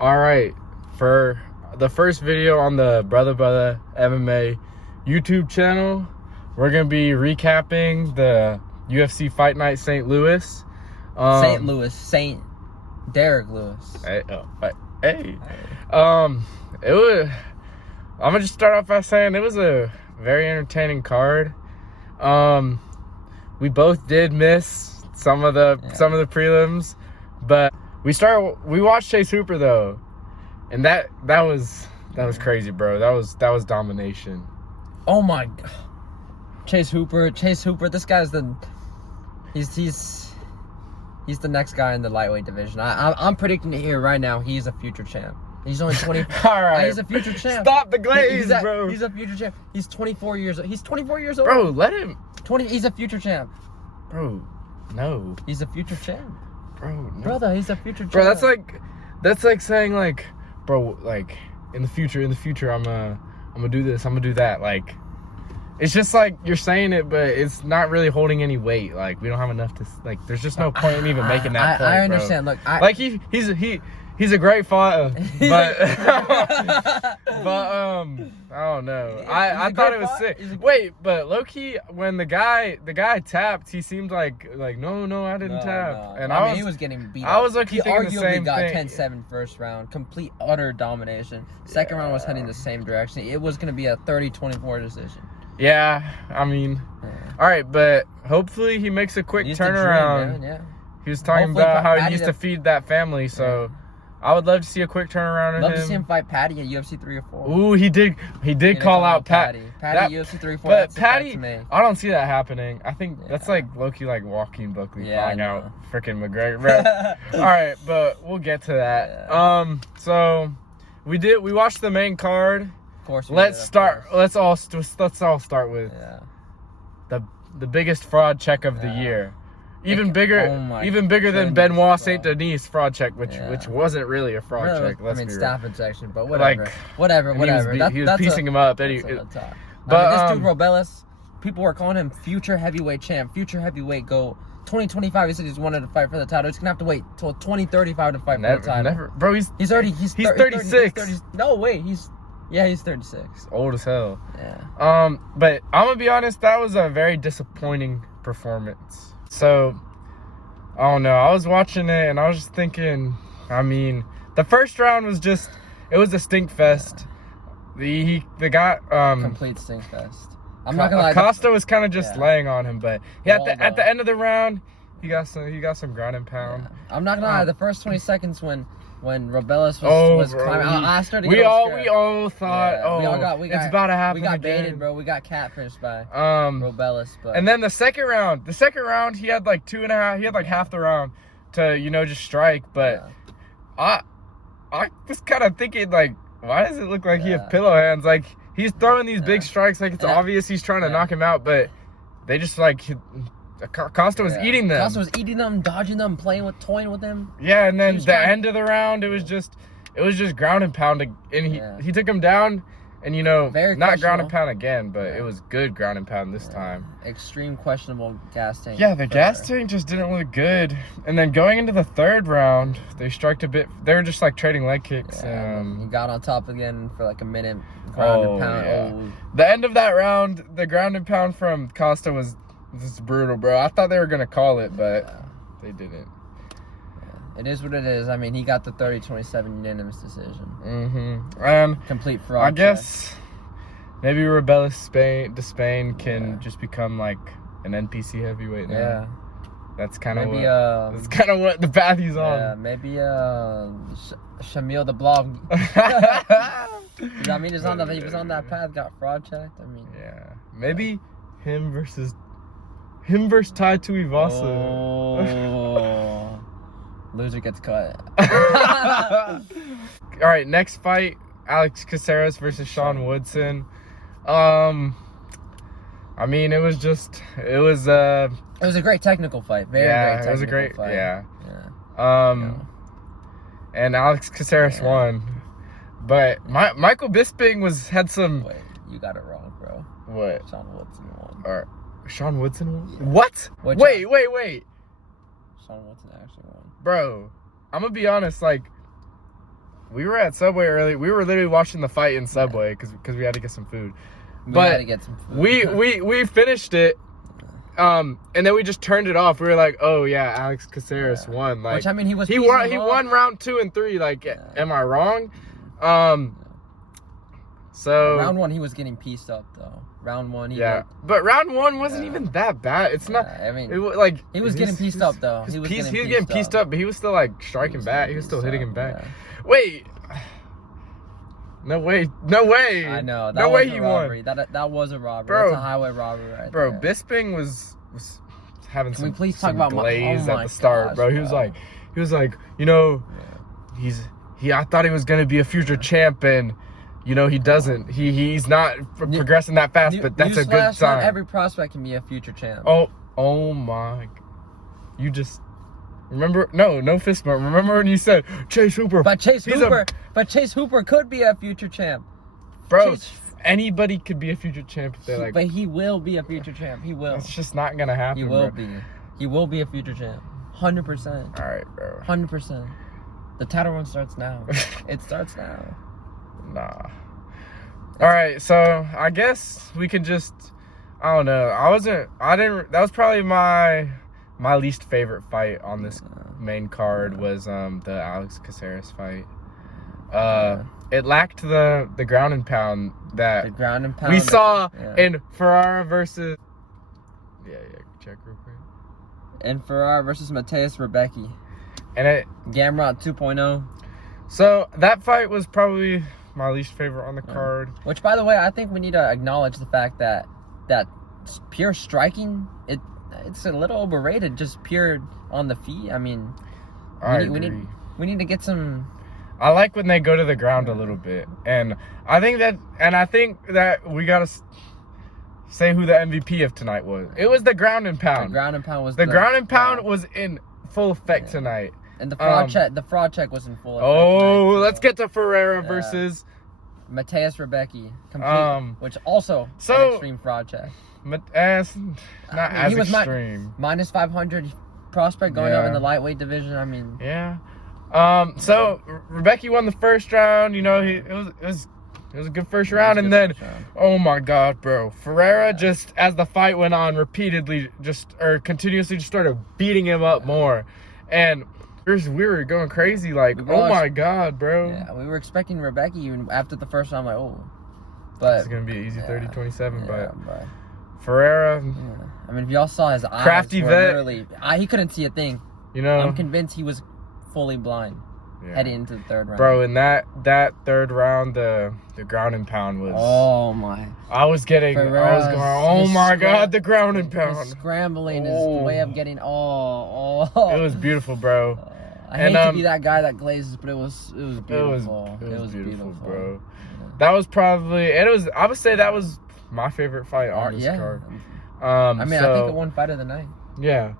All right, for the first video on the Brother MMA YouTube channel, we're gonna be recapping the UFC Fight Night St. Louis. St. Derrick Lewis. Hey. It was. I'm gonna just start off by saying it was a very entertaining card. We both did miss some of the prelims, but we watched Chase Hooper though, and that was crazy, bro. That was domination. Oh my god, Chase Hooper. This guy's he's the next guy in the lightweight division. I'm predicting it here right now. He's a future champ. He's only 20. All right. He's a future champ. Stop the glaze, bro. He's a future champ. He's 24 years old. He's 24 years old. Bro, let him. 20. He's a future champ. Bro, no. He's a future champ. Bro, no. Brother, he's a future champ. Bro, that's like saying like, bro, like in the future, I'm gonna do this, I'm gonna do that. Like, it's just like you're saying it, but it's not really holding any weight. Like, we don't have enough to like. There's just no point in even making that point. I understand. Bro. Look, he's a great fighter, but I don't know. I thought it was sick. Wait, but low key, when the guy tapped, he seemed like no, I didn't tap. No. And I mean, he was getting beat. I was thinking the same got thing. 10-7 first round, complete utter domination. Second round was heading the same direction. It was gonna be a 30-24 decision. Yeah, I mean, all right, but hopefully he makes a quick turnaround. Yeah. He was talking about how he needs to feed that family, so I would love to see a quick turnaround. Love to see him fight Patty at UFC 3 or 4. Ooh, he did call out Patty. UFC 3 or 4. But Patty, I don't see that happening. I think that's like low-key like Joaquin Buckley calling out freaking McGregor. Bro. All right, but we'll get to that. Yeah. So we watched the main card. Of course. Let's all start with the biggest fraud check of the year. Even bigger than Benoit St. Denis fraud check, which wasn't really a fraud check. Staff injection, but whatever. Whatever. He was piecing him up. But this dude Robellis, people were calling him future heavyweight champ, future heavyweight GOAT. 2025, he said he's wanted to fight for the title. He's gonna have to wait till 2035 to fight for the title. Bro, he's 36. No, wait, he's 36. Old as hell. Yeah. But I'm gonna be honest, that was a very disappointing performance. So, I don't know. I was watching it and I was just thinking, I mean, the first round was just, it was a stink fest. The guy, complete stink fest. I'm not gonna lie. Costa was kind of just laying on him, but at the end of the round, he got some ground and pound. Yeah. I'm not gonna lie. The first 20 seconds when Robellis was climbing, I started to we all thought, it's about to happen. We got again. baited, bro. We got catfished by Robellis. But and then the second round, he had like 2.5. He had like half the round to just strike. But I was kind of thinking like, why does it look like he has pillow hands? Like he's throwing these big strikes, like it's obvious he's trying to knock him out, but they just like. Costa was eating them. Costa was eating them, dodging them, toying with them. Yeah, and then the end of the round, it was just ground and pound, and he took him down, and not ground and pound again, but it was good ground and pound this time. Extreme questionable gas tank. Yeah, the gas tank just didn't look good. And then going into the third round, they striked a bit. They were just like trading leg kicks. He got on top again for like a minute. Ground and pound. Yeah. The end of that round, the ground and pound from Costa was. This is brutal, bro. I thought they were going to call it, but they didn't. Yeah. It is what it is. I mean, he got the 30-27 unanimous decision. Mm-hmm. Complete fraud. I guess maybe Robellis Despaigne can just become like an NPC heavyweight now. Yeah. That's kind of what the path he's on. Yeah, maybe Shamil the Blog. I mean, he was on that path, got fraud checked. I mean, maybe him versus Tai Tuivasa. Oh. Loser gets cut. All right, next fight, Alex Caceres versus Sean Woodson. I mean, it was a great technical fight. Very great technical fight. Yeah. And Alex Caceres won. But Michael Bisping had some. Wait, you got it wrong, bro. What? Sean Woodson won. Or Sean Woodson won? Yeah. What? Wait. Sean Woodson actually won. Bro, I'm gonna be honest. Like, we were at Subway early. We were literally watching the fight in Subway because we had to get some food. We had to get some food. We finished it. And then we just turned it off. We were like, "Oh yeah, Alex Caceres won." Like, which I mean, he won round 2 and 3. Like, am I wrong? So round 1 he was getting pieced up though. Round 1, but round 1 wasn't even that bad. It's not. I mean, he was getting pieced up though. He was getting pieced up, but he was still like striking back. He was still hitting him back. Yeah. Wait. No way. I know. No way he won. That was a robbery. Bro, that's a highway robbery right bro, there. Bisping was having Can some, we please some talk about glaze my, at the start, gosh, bro. He was like, you know, I thought he was gonna be a future champ, and you know he doesn't. He's not progressing that fast, but that's a good sign. Not every prospect can be a future champ. Oh my! You just remember? No fist bump. Remember when you said Chase Hooper? But Chase Hooper could be a future champ, bro. Anybody could be a future champ if they like. But he will be a future champ. He will. It's just not gonna happen. He will be. He will be a future champ. 100%. All right, bro. 100%. The title run starts now. It starts now. Nah. All right, so I guess we can just. I don't know. That was probably my least favorite fight on this main card was the Alex Caceres fight. It lacked the ground and pound that we saw in Ferrara versus. Yeah, check real quick. In Ferrara versus Mateus Rebecki. And it Gamrot 2.0. So that fight was probably my least favorite on the card. Which, by the way, I think we need to acknowledge the fact that pure striking, it's a little overrated. Just pure on the feet. I mean, we need to get some. I like when they go to the ground a little bit, and I think that we gotta say who the MVP of tonight was. It was the ground and pound. The ground and pound was was in full effect tonight. And the fraud check was in full effect tonight, let's get to Ferrara versus Mateus Rebecki, which also an extreme fraud check. Not as extreme. Minus 500 prospect going up in the lightweight division. I mean, so Rebecki won the first round. You know, it was a good first round, and then oh my god, bro, Ferrara just as the fight went on, continuously just started beating him up more, and we were going crazy like, oh my god, bro. Yeah, we were expecting Rebecki even after the first round, like, but it's gonna be an easy 30-27, but Ferrara. Yeah. I mean, if y'all saw his eyes, crafty vet. He couldn't see a thing. You know, I'm convinced he was fully blind heading into the third round. Bro, in that third round, the ground and pound was. Oh my! I was going. Oh my god, the ground and pound. His scrambling, his way of getting. It was beautiful, bro. I hate to be that guy that glazes, but it was beautiful. It was beautiful, bro. Yeah. That was probably, and it was. I would say that was my favorite fight on this card. I think it won fight of the night. Yeah,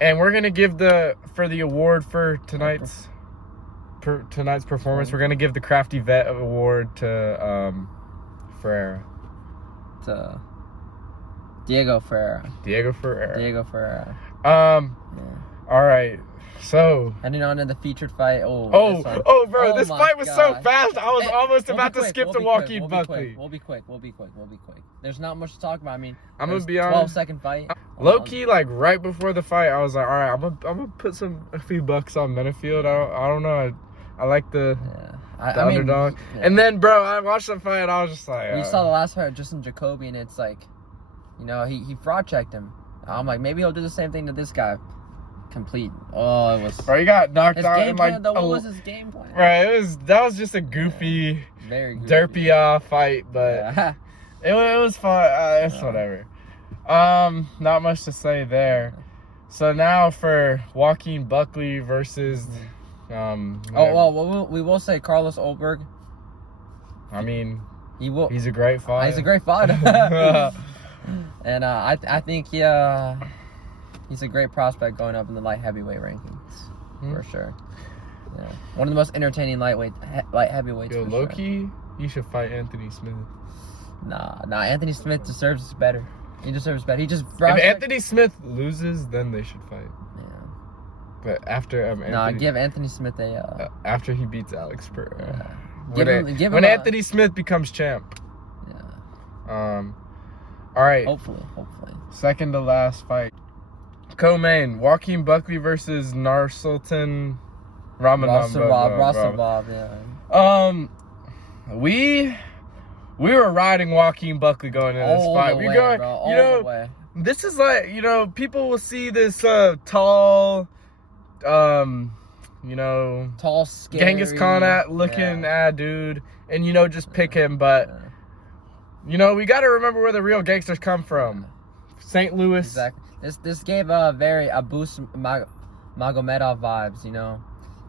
and we're gonna give the award for tonight's performance. We're gonna give the Crafty Vet award to Ferrara. To Diego Ferrara. All right. So heading on to the featured fight. Bro, this fight was so fast. I was almost about to skip to Joaquin Buckley. We'll be quick. There's not much to talk about. I mean, I'm gonna be honest. 12-second fight. Low key, like right before the fight, I was like, all right, I'm gonna put a few bucks on Benefield. I don't know. I like the underdog. Yeah. And then, bro, I watched the fight and I was just like... You saw the last fight with Justin Jacoby, and it's like, you know, he fraud checked him. I'm like, maybe he'll do the same thing to this guy. Complete. Oh, it was... Bro, he got knocked out. Game plan, though, what was his game plan? Right, that was just a goofy, derpy fight, but it was fun. It's whatever. Not much to say there. So now for Joaquin Buckley versus... we will say Carlos Ulberg. I mean, he's a great fighter. He's a great fighter. And I think he's a great prospect going up in the light heavyweight rankings for sure. Yeah, one of the most entertaining light heavyweights. Yo, low key, you should fight Anthony Smith. Nah. Anthony Smith deserves better. He deserves better. He just. If Anthony Smith loses, then they should fight. Yeah. but after Anthony, give Anthony Smith a. after he beats Alex Pereira. When Anthony Smith becomes champ. Yeah. All right. Hopefully. Second to last fight. Co-main, Joaquin Buckley versus Nursultan Rasabov, yeah. We were riding Joaquin Buckley going into this fight. We're going, bro, all the way. This is like, people will see this tall, tall, scary, Genghis Khan looking dude, and just pick him. But we got to remember where the real gangsters come from. St. Louis. Exactly. This gave a boost Magomedov vibes.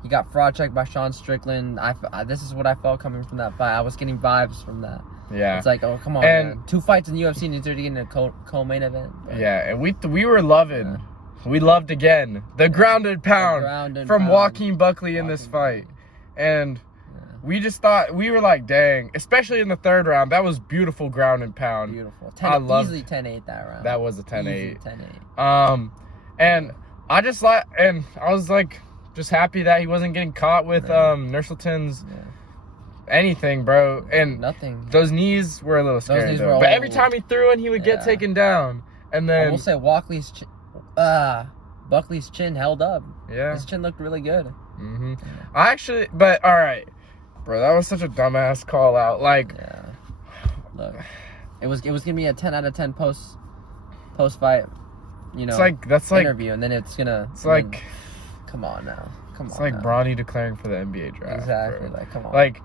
He got fraud checked by Sean Strickland. This is what I felt coming from that fight. I was getting vibes from that. Yeah. It's like, oh, come on, man. 2 fights in the UFC and you're getting a co-main event. But, yeah, and we were loving. Yeah. We loved again the grounded pound from Joaquin Buckley in this fight. And we just thought, we were like, dang, especially in the third round, that was beautiful ground and pound. Beautiful. Easily 10-8 that round. That was a 10-8. 10-8. And I was like, just happy that he wasn't getting caught with Nursultan's anything, bro. And nothing. Those knees were a little scary, though. But every time he threw in, he would get taken down. And then I will say Buckley's chin held up. Yeah. His chin looked really good. Mm-hmm. But all right. Bro, that was such a dumbass call out. Like, look, it was gonna be a 10 out of 10 post fight, that's like interview, and then it's gonna. Come on now, It's like Bronny declaring for the NBA draft. Exactly, bro. Like, come on. Like,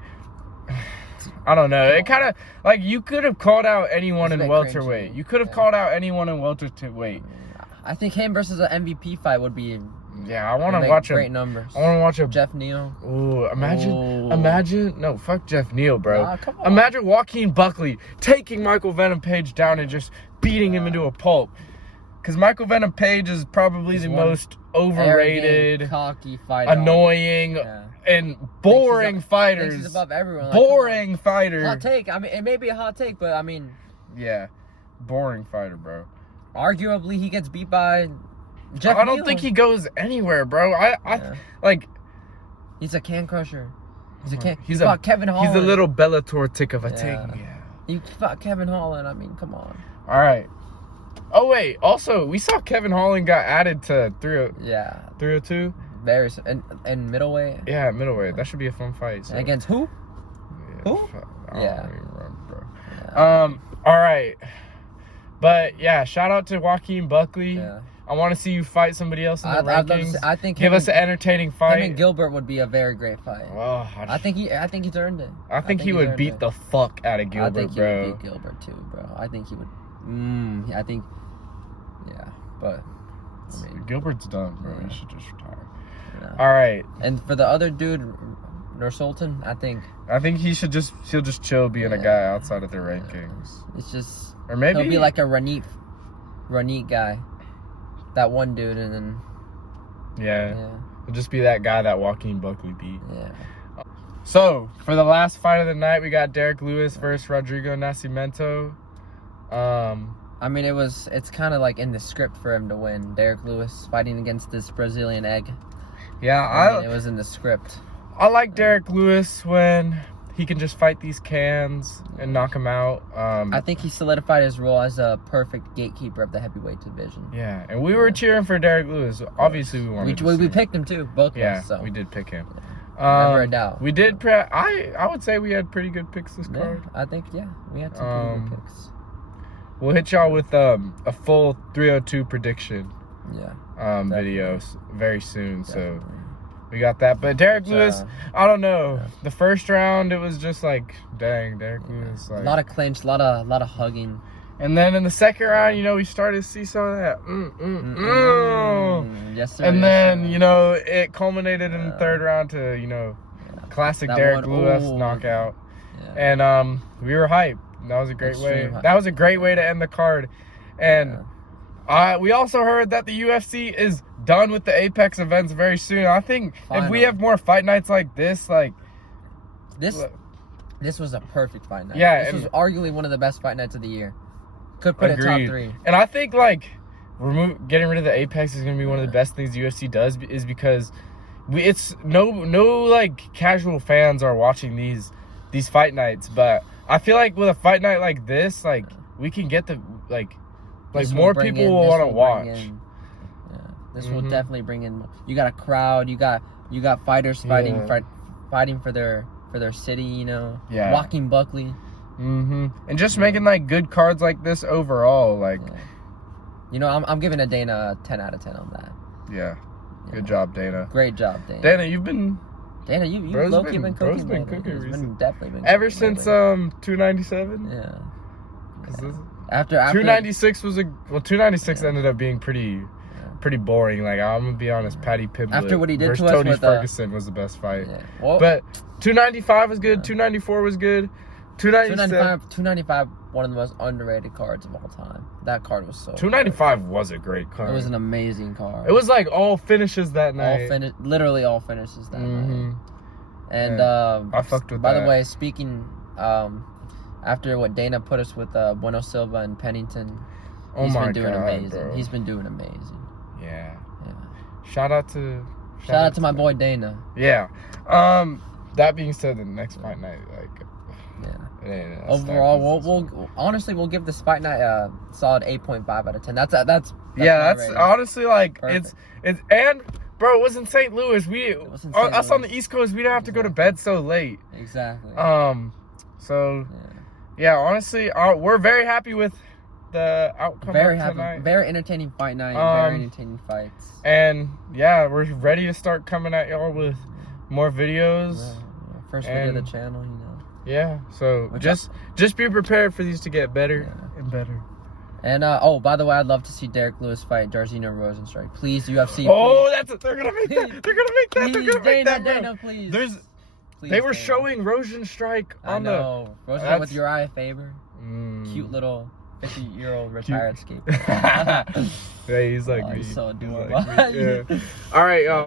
I don't know. It kind of like you could have called out anyone in welterweight. Cringy. You could have called out anyone in welterweight. I think him versus an MVP fight would be. Yeah, I want to watch great numbers. I want to watch a Jeff Neal. Ooh, imagine. No, fuck Jeff Neal, bro. Nah, come on. Imagine Joaquin Buckley taking Michael Venom Page down and just beating him into a pulp. Because Michael Venom Page is probably the most overrated, arrogant, cocky fighter, annoying, and boring fighters. He's above everyone. Boring fighter. Hot take. I mean, it may be a hot take, but I mean. Yeah, boring fighter, bro. Arguably, he gets beat by Jeff I don't think he goes anywhere, bro. Like. He's a can crusher. He fought Kevin Holland. He's a little Bellator tick of a ting. Yeah. He fought Kevin Holland. I mean, come on. All right. Oh wait. Also, we saw Kevin Holland got added to 302. Very and middleweight. Yeah, middleweight. That should be a fun fight. So. Against who? Yeah, who? I don't even remember, bro. Yeah. All right. But yeah, shout out to Joaquin Buckley. Yeah. I want to see you fight somebody else in the rankings. I think give us an entertaining fight. Him and Gilbert would be a very great fight. Well, I think he's earned it. I think he would beat the fuck out of Gilbert, bro. I think he would beat Gilbert too, bro. I think he would. But I mean, Gilbert's done, bro. Yeah. He should just retire. Yeah. All right. And for the other dude, Nursultan, I think he'll just chill being a guy outside of their rankings. It's just, or maybe he'll be like a Ranit guy, that one dude, and then he'll just be that guy that Joaquin Buckley beat. Yeah. So for the last fight of the night, we got Derrick Lewis versus Rodrigo Nascimento. I mean, it's kind of like in the script for him to win. Derrick Lewis fighting against this Brazilian egg. Yeah, it was in the script. I like Derrick Lewis when he can just fight these cans and knock him out. I think he solidified his role as a perfect gatekeeper of the heavyweight division. Yeah, and we were cheering for Derrick Lewis. Obviously, we wanted to see we picked him too, both of us. So. We did pick him. Never a doubt. We did. I would say we had pretty good picks this card. I think we had some pretty good picks. We'll hit y'all with a full 302 prediction. Videos very soon. Definitely. So we got that. But Derrick Lewis, I don't know. Yeah. The first round, it was just like, dang, Derrick Lewis. Like, a lot of clinch, a lot of hugging. And then in the second round, we started to see some of that. Yes, sir. And then, it culminated in the third round to, classic that Derrick Lewis knockout. Yeah. And we were hyped. That was a great way. That was a great way to end the card. And we also heard that the UFC is done with the Apex events very soon. I think if we have more fight nights like this, this was a perfect fight night. Yeah, this was arguably one of the best fight nights of the year. Could put it top 3. And I think getting rid of the Apex is gonna be one of the best things the UFC does, is because it's no like casual fans are watching these fight nights, but I feel like with a fight night like this, like we can get the like more people will want to watch. This will definitely bring in. You got a crowd. You got fighters fighting for their city. You know, Joaquin Buckley. And just making like good cards like this overall, like. You know, I'm giving a Dana a 10 out of 10 on that. Yeah. Good job, Dana. Great job, Dana. Dana, you've been low-key been cooking. Bro's been cooking recently. Definitely been ever since 297. Yeah. After 296 was 296 ended up being pretty boring. Like, I'm gonna be honest, Paddy Pimblett after what he did versus to us Tony with Ferguson was the best fight. Yeah. Well, but 295 was good. 294 was good. 295, one of the most underrated cards of all time. That card was so 295 good. Was a great card. It was an amazing card. It was like all finishes that night. Literally all finishes that night. And I fucked with by that. the way, speaking after what Dana put us with Bueno Silva and Pennington, he's been doing amazing. Bro. He's been doing amazing. Yeah. Shout out to my boy Dana. Yeah. That being said, the next fight night, like. Overall, we'll give this fight night a solid 8.5 out of 10. That's honestly like perfect. it's and bro, it was in St. Louis. Us on the East Coast, we didn't have to go to bed so late. Exactly. So yeah, honestly, we're very happy with the outcome. Very happy. Tonight. Very entertaining fight night. Very entertaining fights. And yeah, we're ready to start coming at y'all with more videos. First video of the channel, you know. Yeah, so just be prepared for these to get better and better. And by the way, I'd love to see Derrick Lewis fight Jairzinho Rozenstruik. Please, UFC. Oh, they're gonna make that. They're gonna make that. They're gonna make that, bro. Dana, please. They were showing Rozenstruik on Rozenstruik with Uriah Faber. Cute little 50-year-old retired skater. Yeah, he's like me. He's so adorable. Like me. Yeah. All right, y'all.